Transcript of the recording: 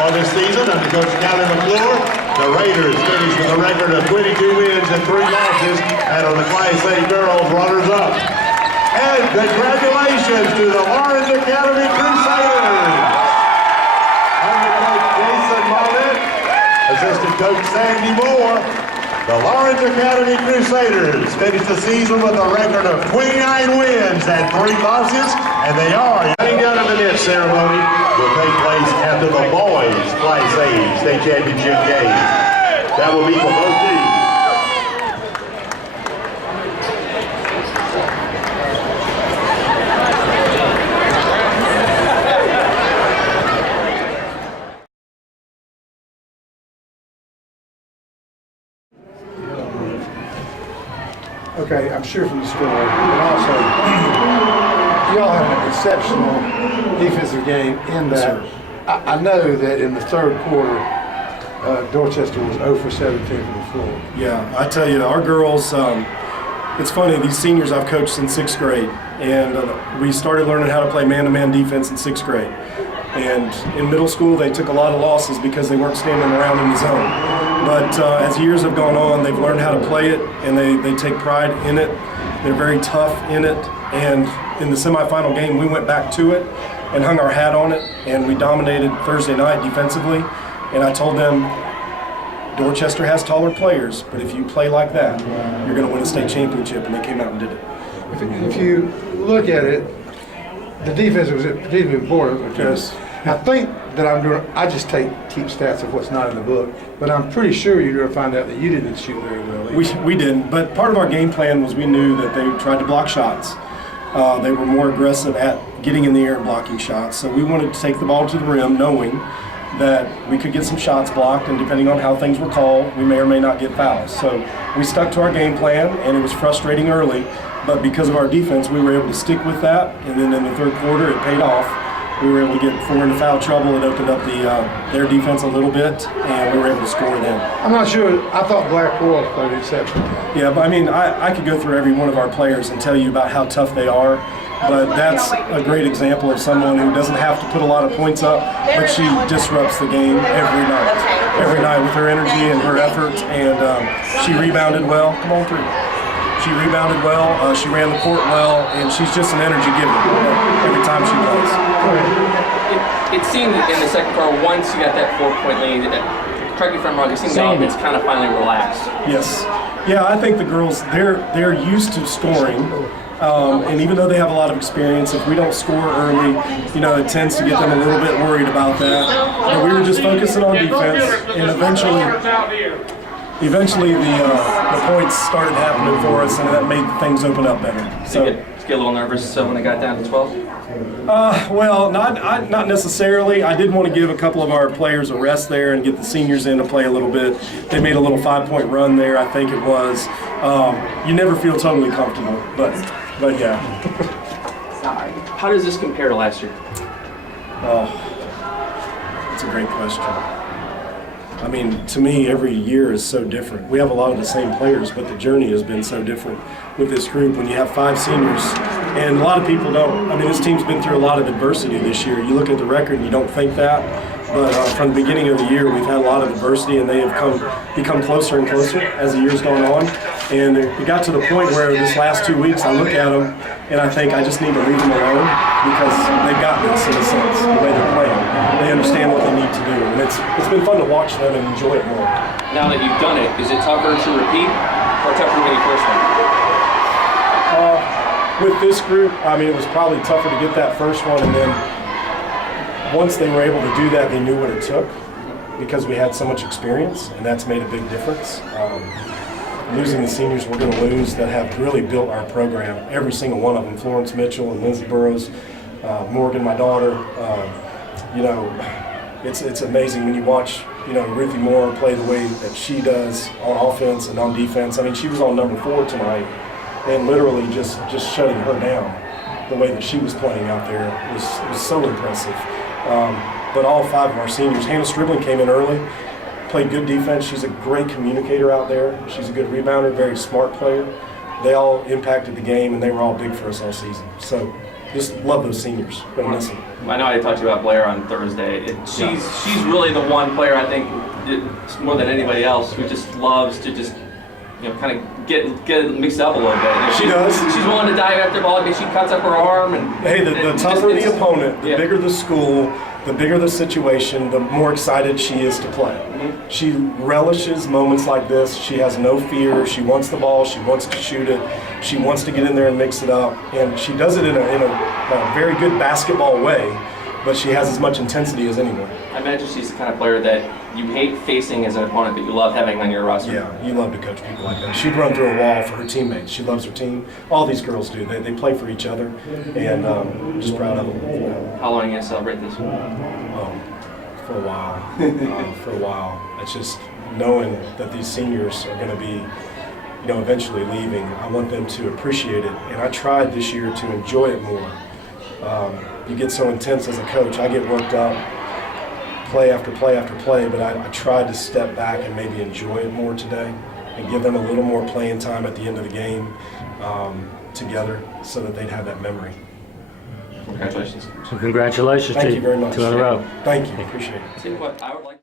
For this season, under Coach Jason Marlett, the Raiders finished with a record of 22 wins and 3 losses, and on the Class-A girls runners-up. And congratulations to the Laurens Academy Crusaders! Under Coach Jason Marlett, assistant coach Sandy Moore, the Laurens Academy Crusaders finished the season with a record of 29 wins and 3 losses, and they are heading down to the net ceremony will take place after the boys Class A state championship game. That will be for both teams. Okay, I'm sure from the story, but also y'all had an exceptional defensive game in that. I know that in the third quarter, Dorchester was 0 for 17 from the floor. Yeah, I tell you, our girls, it's funny, these seniors I've coached since 6th grade, and we started learning how to play man-to-man defense in 6th grade. And in middle school, they took a lot of losses because they weren't standing around in the zone. But as years have gone on, they've learned how to play it, and they take pride in it. They're very tough in it. And in the semifinal game, we went back to it and hung our hat on it, and we dominated Thursday night defensively. And I told them, Dorchester has taller players, but if you play like that, you're going to win a state championship, and they came out and did it. If you look at it, the defense was particularly important because I think that I just keep stats of what's not in the book, but I'm pretty sure you're going to find out that you didn't shoot very well. We didn't, but part of our game plan was we knew that they tried to block shots. They were more aggressive at getting in the air and blocking shots, so we wanted to take the ball to the rim knowing that we could get some shots blocked, and depending on how things were called, we may or may not get fouls. So we stuck to our game plan, and it was frustrating early, but because of our defense, we were able to stick with that, and then in the third quarter, it paid off. We were able to get 4 into foul trouble. It opened up their defense a little bit, and we were able to score then. I'm not sure. I thought Black Royals played exceptional. Yeah, but I mean, I could go through every one of our players and tell you about how tough they are, but that's a great example of someone who doesn't have to put a lot of points up, but she disrupts the game every night with her energy and her effort, and she rebounded well. Come on through. She rebounded well, she ran the court well, and she's just an energy giver every time she plays. It seemed in the second quarter, once you got that 4-point lead, correct me if I'm wrong, it seemed the offense kind of finally relaxed. Yes. Yeah, I think the girls, they're used to scoring, and even though they have a lot of experience, if we don't score early, it tends to get them a little bit worried about that. But we were just focusing on defense, and eventually the points started happening for us, and that made things open up better. So did you get a little nervous when it got down to 12? Well, not necessarily. I did want to give a couple of our players a rest there and get the seniors in to play a little bit. They made a little 5-point run there, I think it was. You never feel totally comfortable, but yeah. Sorry. How does this compare to last year? Oh, that's a great question. I mean, to me, every year is so different. We have a lot of the same players, but the journey has been so different with this group. When you have 5 seniors, and a lot of people don't. I mean, this team's been through a lot of adversity this year. You look at the record and you don't think that, but from the beginning of the year, we've had a lot of adversity, and they have become closer and closer as the year's gone on. And it got to the point where this last 2 weeks, I look at them and I think I just need to leave them alone because they've got this in a sense, the way they're playing. They understand what they need to do, and it's been fun to watch them and enjoy it more. Now that you've done it, is it tougher to repeat or tougher when you first went? With this group, I mean, it was probably tougher to get that first one, and then once they were able to do that, they knew what it took because we had so much experience, and that's made a big difference. Losing the seniors we're going to lose that have really built our program, every single one of them, Florence Mitchell and Lindsay Burrows, Morgan, my daughter, it's amazing when you watch, Ruthie Moore play the way that she does on offense and on defense. I mean, she was on number 4 tonight, and literally just shutting her down. The way that she was playing out there was so impressive. But all 5 of our seniors, Hannah Stribling came in early, played good defense. She's a great communicator out there. She's a good rebounder, very smart player. they all impacted the game, and they were all big for us all season. So just love those seniors. Gonna miss them. I know I talked to you about Blair on Thursday. She's really the one player I think more than anybody else who just loves to just kind of get it mixed up a little bit. She does. She's willing to dive after the ball. She cuts up her arm and. Hey, the tougher the opponent, the bigger the school, the bigger the situation, the more excited she is to play. Mm-hmm. She relishes moments like this. She has no fear. She wants the ball. She wants to shoot it. She wants to get in there and mix it up. And she does it in a very good basketball way, but she has as much intensity as anyone. I imagine she's the kind of player that you hate facing as an opponent, but you love having on your roster. Yeah, you love to coach people like that. She'd run through a wall for her teammates. She loves her team. All these girls do. They play for each other, and I'm just proud of them. How long are you going to celebrate this? For a while. For a while. It's just knowing that these seniors are going to be, eventually leaving. I want them to appreciate it, and I tried this year to enjoy it more. You get so intense as a coach. I get worked up, play after play after play, but I tried to step back and maybe enjoy it more today and give them a little more playing time at the end of the game together so that they'd have that memory. Congratulations. So congratulations Thank to you very much. 2 in a row. Thank you. Appreciate it. See what I would like.